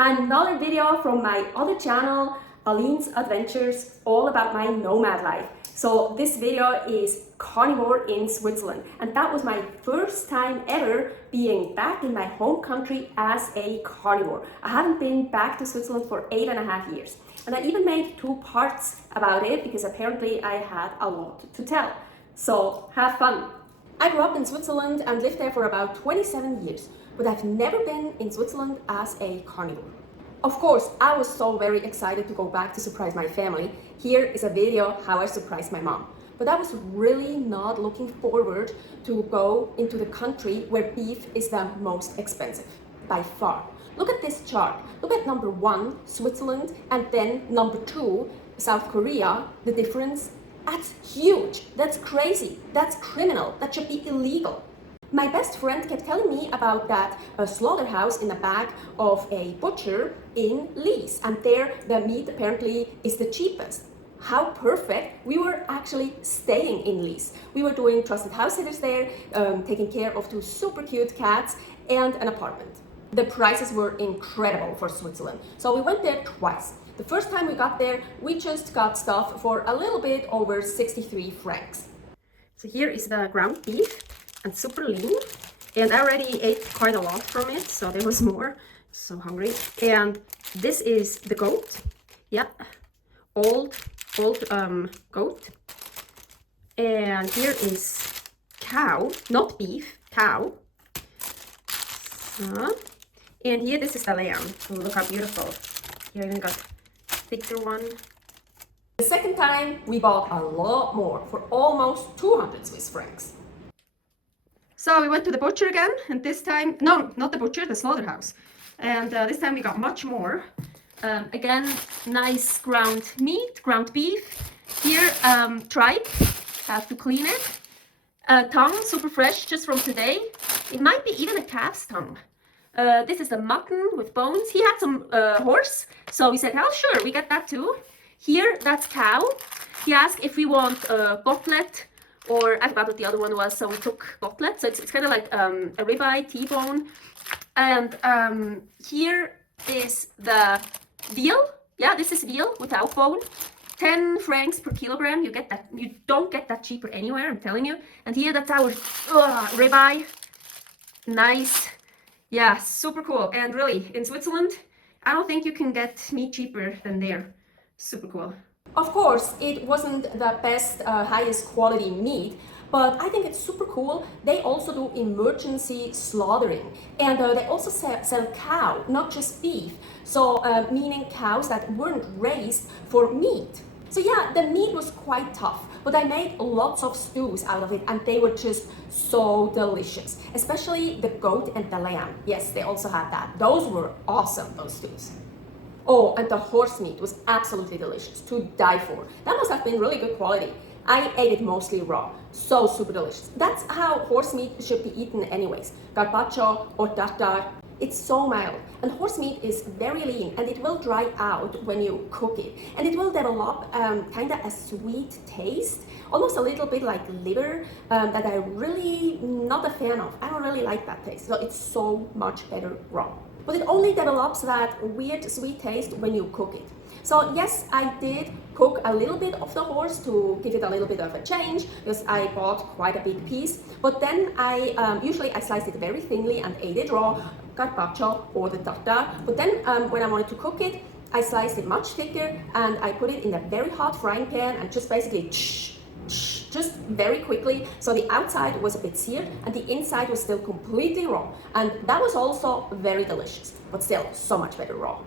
Another video from my other channel, Aline's Adventures, all about my nomad life. So this video is Carnivore in Switzerland, and that was my first time ever being back in my home country as a carnivore. I haven't been back to Switzerland for 8.5 years, and I even made 2 parts about it because apparently I had a lot to tell. So have fun! I grew up in Switzerland and lived there for about 27 years, but I've never been in Switzerland as a carnivore. Of course, I was so very excited to go back to surprise my family. Here is a video how I surprised my mom. But I was really not looking forward to go into the country where beef is the most expensive, by far. Look at this chart. Look at number 1, Switzerland, and then number 2, South Korea. The difference, that's huge. That's crazy. That's criminal. That should be illegal. My best friend kept telling me about that slaughterhouse in the back of a butcher in Lees, and there the meat apparently is the cheapest. How perfect! We were actually staying in Lees. We were doing trusted house sitters there, taking care of 2 super cute cats and an apartment. The prices were incredible for Switzerland, so we went there twice. The first time we got there, we just got stuff for a little bit over 63 francs. So here is the ground beef, and super lean, and I already ate quite a lot from it, so there was more. So hungry. And this is the goat. Yeah, old goat. And here is cow, not beef, cow. So, and here this is the lamb. Oh, look how beautiful. Here I even got a thicker one. The second time we bought a lot more for almost 200 Swiss francs. So we went to the butcher again, and this time, no, not the butcher, the slaughterhouse. And this time we got much more. Again, nice ground meat, ground beef. Here, tripe, have to clean it. Tongue, super fresh, just from today. It might be even a calf's tongue. This is the mutton with bones. He had some horse, so we said, oh sure, we get that too. Here, that's cow. He asked if we want goblet, or I forgot what the other one was, so we took goblet. So it's kind of like a ribeye, T-bone. And here is the veal. Yeah, this is veal without bone. 10 francs per kilogram. You get that. You don't get that cheaper anywhere, I'm telling you. And here, that's our ribeye. Nice. Yeah, super cool. And really, in Switzerland, I don't think you can get meat cheaper than there. Super cool. Of course, it wasn't the best, highest quality meat, but I think it's super cool. They also do emergency slaughtering, and they also sell cow, not just beef. So, meaning cows that weren't raised for meat. So yeah, the meat was quite tough, but I made lots of stews out of it, and they were just so delicious. Especially the goat and the lamb. Yes, they also had that. Those were awesome, those stews. Oh, and the horse meat was absolutely delicious, to die for. That must have been really good quality. I ate it mostly raw, so super delicious. That's how horse meat should be eaten anyways. Carpaccio or tartare. It's so mild, and horse meat is very lean, and it will dry out when you cook it. And it will develop kind of a sweet taste, almost a little bit like liver, that I'm really not a fan of. I don't really like that taste, so it's so much better raw. But it only develops that weird sweet taste when you cook it. So yes, I did cook a little bit of the horse to give it a little bit of a change, because I bought quite a big piece. But then usually I sliced it very thinly and ate it raw, carpaccio or the tartare. But then when I wanted to cook it, I sliced it much thicker, and I put it in a very hot frying pan and just basically just very quickly, so the outside was a bit seared and the inside was still completely raw, and that was also very delicious, but still so much better raw.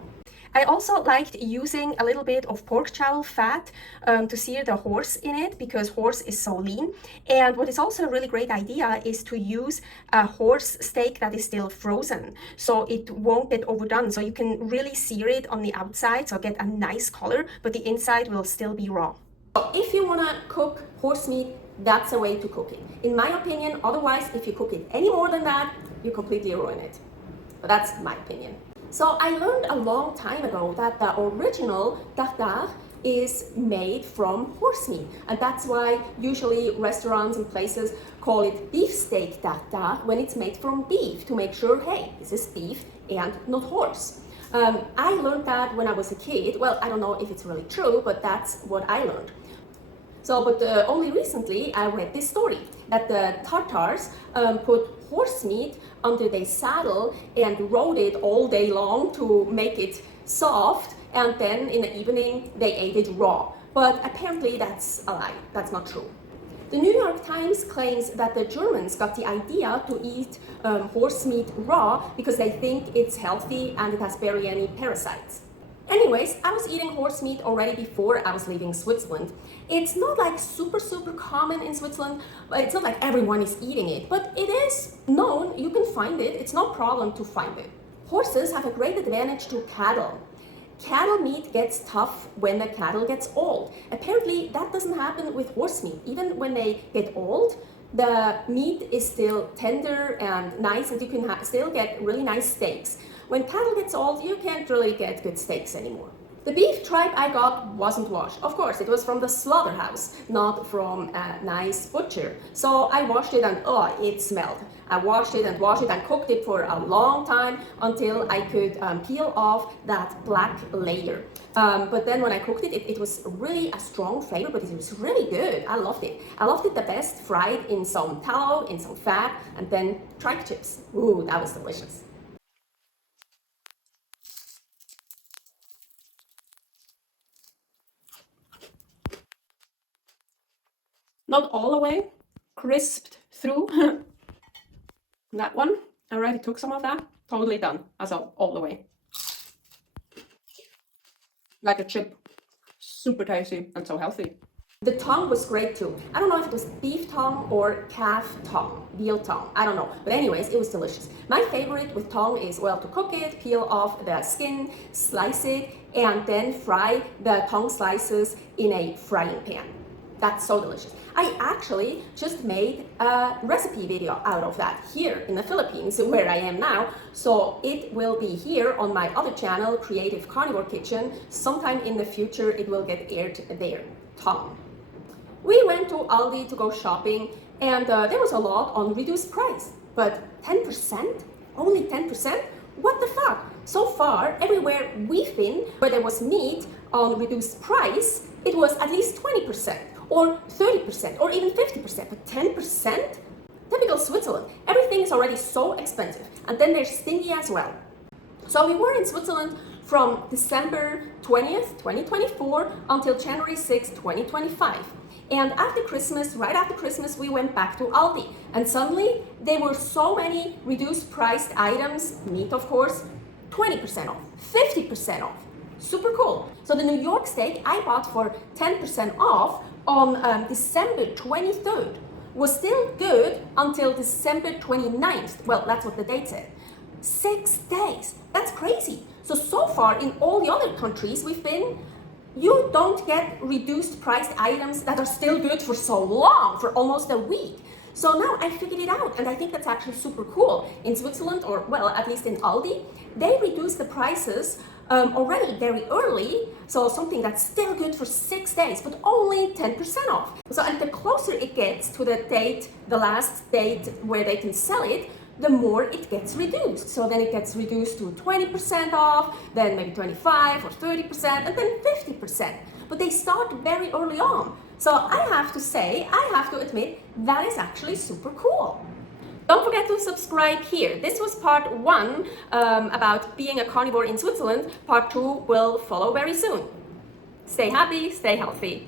I also liked using a little bit of pork jowl fat to sear the horse in it, because horse is so lean. And what is also a really great idea is to use a horse steak that is still frozen, so it won't get overdone. So you can really sear it on the outside, so get a nice color, but the inside will still be raw. So if you want to cook horse meat, that's a way to cook it. In my opinion, otherwise, if you cook it any more than that, you completely ruin it. But that's my opinion. So I learned a long time ago that the original tartare is made from horse meat, and that's why usually restaurants and places call it beefsteak tartare when it's made from beef, to make sure, hey, this is beef and not horse. I learned that when I was a kid. Well, I don't know if it's really true, but that's what I learned. But only recently I read this story that the Tatars put horse meat under their saddle and rode it all day long to make it soft, and then in the evening they ate it raw. But apparently that's a lie. That's not true. The New York Times claims that the Germans got the idea to eat horse meat raw because they think it's healthy and it has barely any parasites. Anyways, I was eating horse meat already before I was leaving Switzerland. It's not like super common in Switzerland, but it's not like everyone is eating it, but it is known, you can find it, it's no problem to find it. Horses have a great advantage to cattle. Cattle meat gets tough when the cattle gets old. Apparently that doesn't happen with horse meat. Even when they get old, the meat is still tender and nice, and you can still get really nice steaks. When cattle gets old, you can't really get good steaks anymore. The beef tripe I got wasn't washed. Of course, it was from the slaughterhouse, not from a nice butcher. So I washed it and it smelled. I washed it and cooked it for a long time until I could peel off that black layer. But then when I cooked it, it was really a strong flavor, but it was really good. I loved it. I loved it the best fried in some tallow, in some fat, and then tripe chips. Ooh, that was delicious. Not all the way crisped through. That one, I already took some of that. Totally done, as of all the way. Like a chip. Super tasty and so healthy. The tongue was great too. I don't know if it was beef tongue or calf tongue, veal tongue, I don't know. But anyways, it was delicious. My favorite with tongue is, well, to cook it, peel off the skin, slice it, and then fry the tongue slices in a frying pan. That's so delicious. I actually just made a recipe video out of that here in the Philippines, where I am now. So it will be here on my other channel, Creative Carnivore Kitchen. Sometime in the future, it will get aired there. Tongue. We went to Aldi to go shopping, and there was a lot on reduced price. But 10%? Only 10%? What the fuck? So far, everywhere we've been, where there was meat on reduced price, it was at least 20%. Or 30%, or even 50%, but 10%? Typical Switzerland. Everything is already so expensive, and then they're stingy as well. So we were in Switzerland from December 20th, 2024 until January 6th, 2025. And after Christmas, right after Christmas, we went back to Aldi, and suddenly there were so many reduced priced items, meat of course, 20% off, 50% off. Super cool. So the New York steak I bought for 10% off on December 23rd was still good until December 29th. Well, that's what the date said. 6 days. That's crazy. So far in all the other countries we've been, you don't get reduced priced items that are still good for so long, for almost a week. So now I figured it out, and I think that's actually super cool. In Switzerland, or well, at least in Aldi, they reduce the prices already very early, so something that's still good for 6 days, but only 10% off. So, and the closer it gets to the date, the last date where they can sell it, the more it gets reduced. So then it gets reduced to 20% off, then maybe 25 or 30%, and then 50%. But they start very early on. So I have to say, I have to admit, that is actually super cool. Don't forget to subscribe here. This was part 1 about being a carnivore in Switzerland. Part 2 will follow very soon. Stay happy, stay healthy.